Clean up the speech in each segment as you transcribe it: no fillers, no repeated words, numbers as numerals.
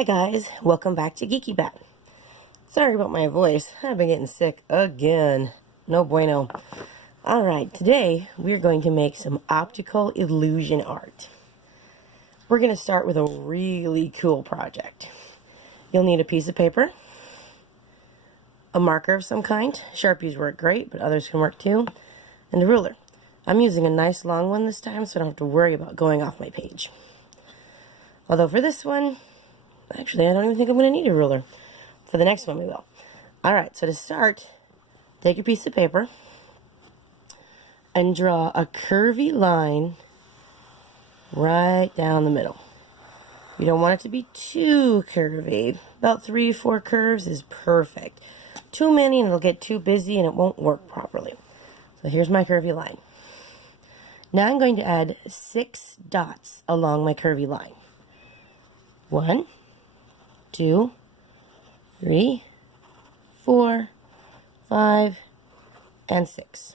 Hi guys, welcome back to Geeky Bat. Sorry about my voice, I've been getting sick again. No bueno. Alright, today we're going to make some optical illusion art. We're going to start with a really cool project. You'll need a piece of paper, a marker of some kind. Sharpies work great, but others can work too, and a ruler. I'm using a nice long one this time, so I don't have to worry about going off my page. Although for this one, actually, I don't even think I'm going to need a ruler. For the next one, we will. Alright, so to start, take your piece of paper and draw a curvy line right down the middle. You don't want it to be too curvy. About 3 or 4 curves is perfect. Too many and it'll get too busy and it won't work properly. So here's my curvy line. Now I'm going to add 6 dots along my curvy line. 1, 2, 3, 4, 5, and 6.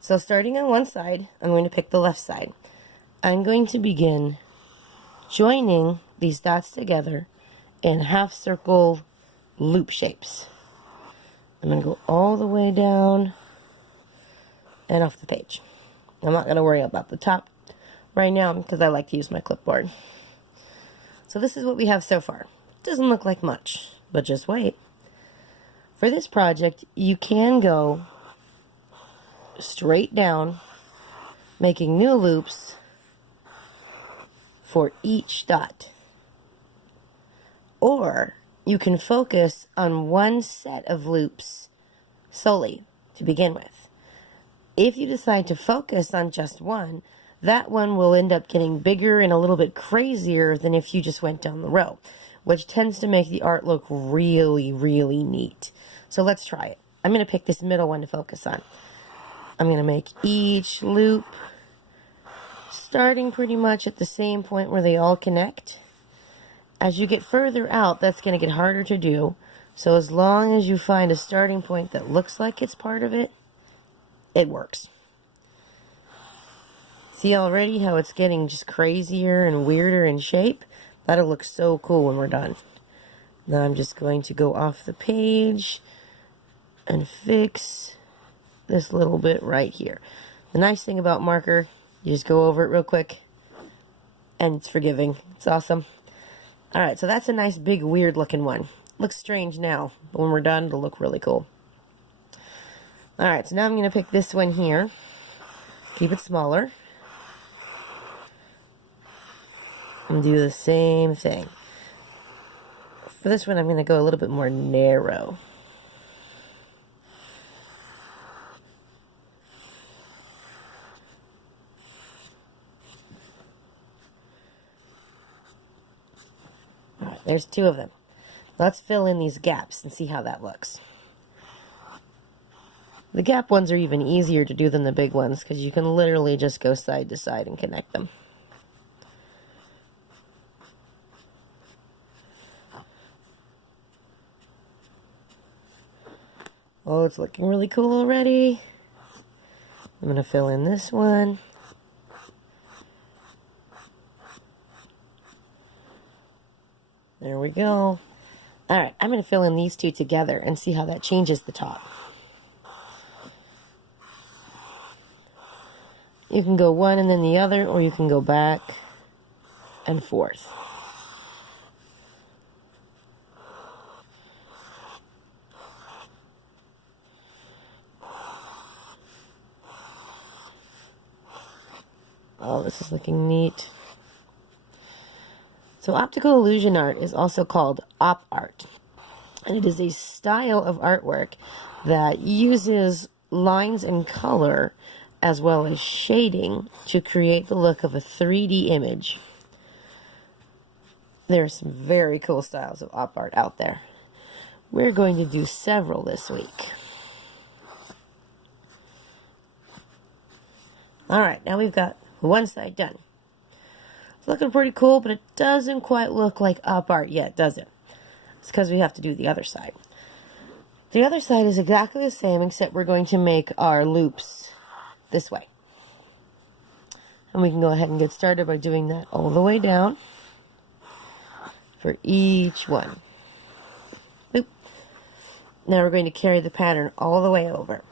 So starting on one side, I'm going to pick the left side. I'm going to begin joining these dots together in half circle loop shapes. I'm going to go all the way down and off the page. I'm not going to worry about the top right now because I like to use my clipboard. So this is what we have so far. Doesn't look like much, but just wait. For this project, you can go straight down, making new loops for each dot. Or you can focus on one set of loops solely to begin with. If you decide to focus on just one, that one will end up getting bigger and a little bit crazier than if you just went down the row, which tends to make the art look really, really neat. So let's try it. I'm going to pick this middle one to focus on. I'm going to make each loop starting pretty much at the same point where they all connect. As you get further out, that's going to get harder to do. So as long as you find a starting point that looks like it's part of it, it works. See already how it's getting just crazier and weirder in shape? That'll look so cool when we're done. Now I'm just going to go off the page and fix this little bit right here. The nice thing about marker, you just go over it real quick and it's forgiving. It's awesome. Alright, so that's a nice big weird looking one. Looks strange now, but when we're done it'll look really cool. Alright, so now I'm going to pick this one here. Keep it smaller. And do the same thing. For this one, I'm going to go a little bit more narrow. Alright, there's 2 of them. Let's fill in these gaps and see how that looks. The gap ones are even easier to do than the big ones because you can literally just go side to side and connect them. Oh, it's looking really cool already. I'm going to fill in this one. There we go. Alright, I'm going to fill in these 2 together and see how that changes the top. You can go one and then the other, or you can go back and forth. Oh, this is looking neat. So optical illusion art is also called op art. And it is a style of artwork that uses lines and color as well as shading to create the look of a 3D image. There are some very cool styles of op art out there. We're going to do several this week. Alright, now we've got one side done. It's looking pretty cool, but it doesn't quite look like op art yet, does it? It's because we have to do the other side. The other side is exactly the same, except we're going to make our loops this way. And we can go ahead and get started by doing that all the way down. for each one. Boop. Now we're going to carry the pattern all the way over.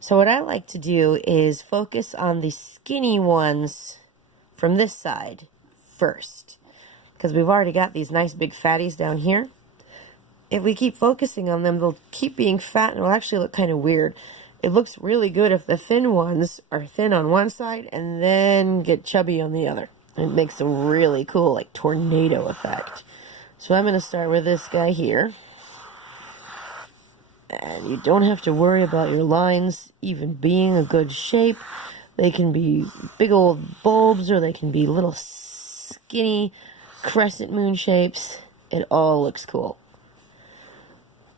So what I like to do is focus on the skinny ones from this side first, because we've already got these nice big fatties down here. If we keep focusing on them, they'll keep being fat and it'll actually look kind of weird. It looks really good if the thin ones are thin on one side and then get chubby on the other. It makes a really cool, like, tornado effect. So I'm going to start with this guy here. And you don't have to worry about your lines even being a good shape. They can be big old bulbs or they can be little skinny crescent moon shapes. It all looks cool.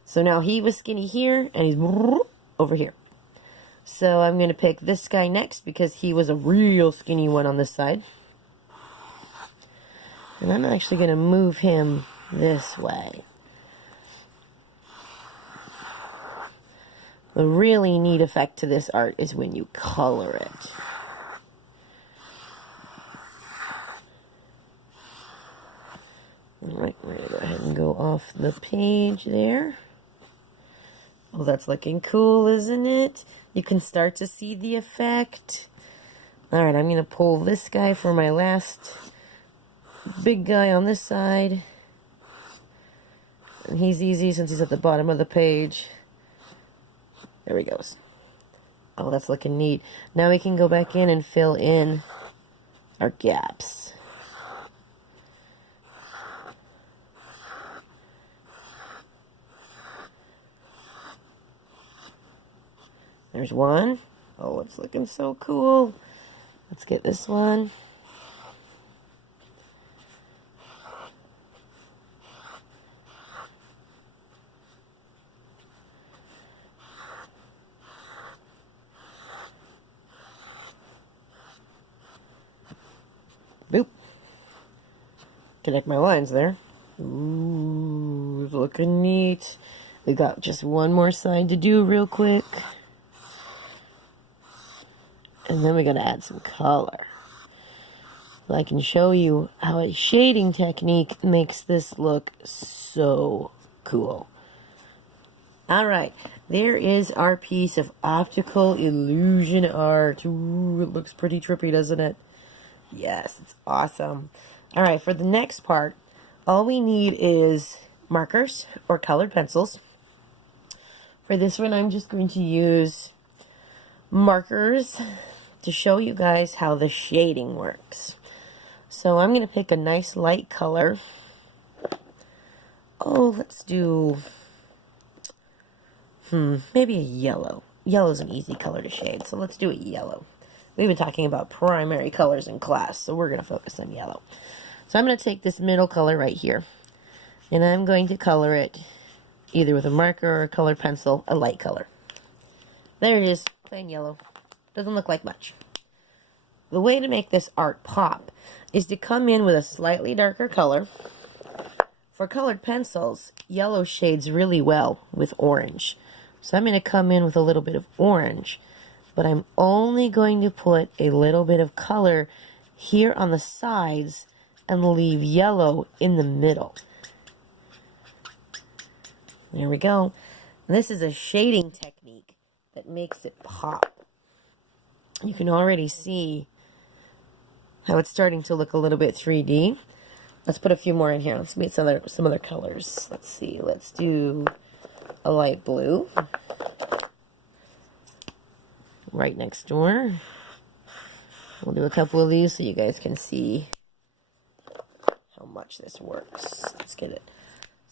So now he was skinny here and he's over here. So I'm going to pick this guy next because he was a real skinny one on this side. And I'm actually going to move him this way. The really neat effect to this art is when you color it. Alright, we're going to go ahead and go off the page there. Oh, that's looking cool, isn't it? You can start to see the effect. Alright, I'm going to pull this guy for my last big guy on this side. And he's easy since he's at the bottom of the page. There he goes. Oh, that's looking neat. Now we can go back in and fill in our gaps. There's one. Oh, it's looking so cool. Let's get this one. Boop. Connect my lines there. Ooh, it's looking neat. We got just one more side to do real quick. And then we gotta add some color. So I can show you how a shading technique makes this look so cool. Alright, there is our piece of optical illusion art. Ooh, it looks pretty trippy, doesn't it? Yes, it's awesome. Alright, for the next part, all we need is markers or colored pencils. For this one, I'm just going to use markers to show you guys how the shading works. So I'm going to pick a nice light color. Oh, let's do, maybe a yellow. Yellow's an easy color to shade, so let's do a yellow. We've been talking about primary colors in class, so we're going to focus on yellow. So I'm going to take this middle color right here, and I'm going to color it either with a marker or a colored pencil, a light color. There it is, plain yellow. Doesn't look like much. The way to make this art pop is to come in with a slightly darker color. For colored pencils, yellow shades really well with orange. So I'm going to come in with a little bit of orange. But I'm only going to put a little bit of color here on the sides and leave yellow in the middle. There we go. And this is a shading technique that makes it pop. You can already see how it's starting to look a little bit 3D. Let's put a few more in here. Let's meet some other colors. Let's see. Let's do a light blue. Right next door. We'll do a couple of these so you guys can see how much this works. Let's get it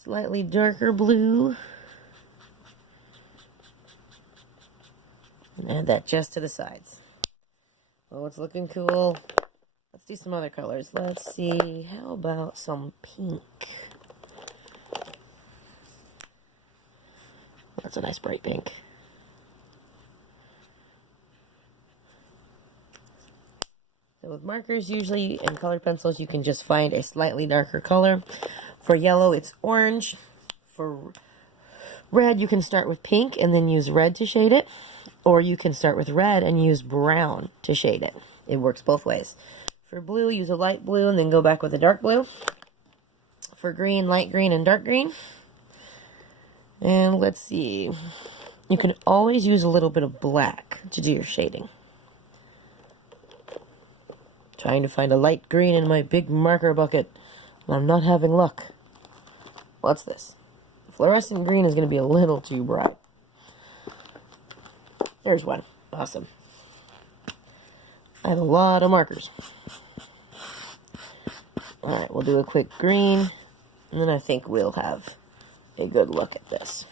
slightly darker blue. And add that just to the sides. Oh, it's looking cool. Let's do some other colors. Let's see. How about some pink? That's a nice bright pink. So with markers usually and colored pencils, you can just find a slightly darker color. For yellow, it's orange. For red, you can start with pink and then use red to shade it. Or you can start with red and use brown to shade it. It works both ways. For blue, use a light blue and then go back with a dark blue. for green, light green, and dark green. And let's see. You can always use a little bit of black to do your shading. Trying to find a light green in my big marker bucket, and I'm not having luck. What's this? Fluorescent green is going to be a little too bright. There's one. Awesome. I have a lot of markers. Alright, we'll do a quick green, and then I think we'll have a good look at this.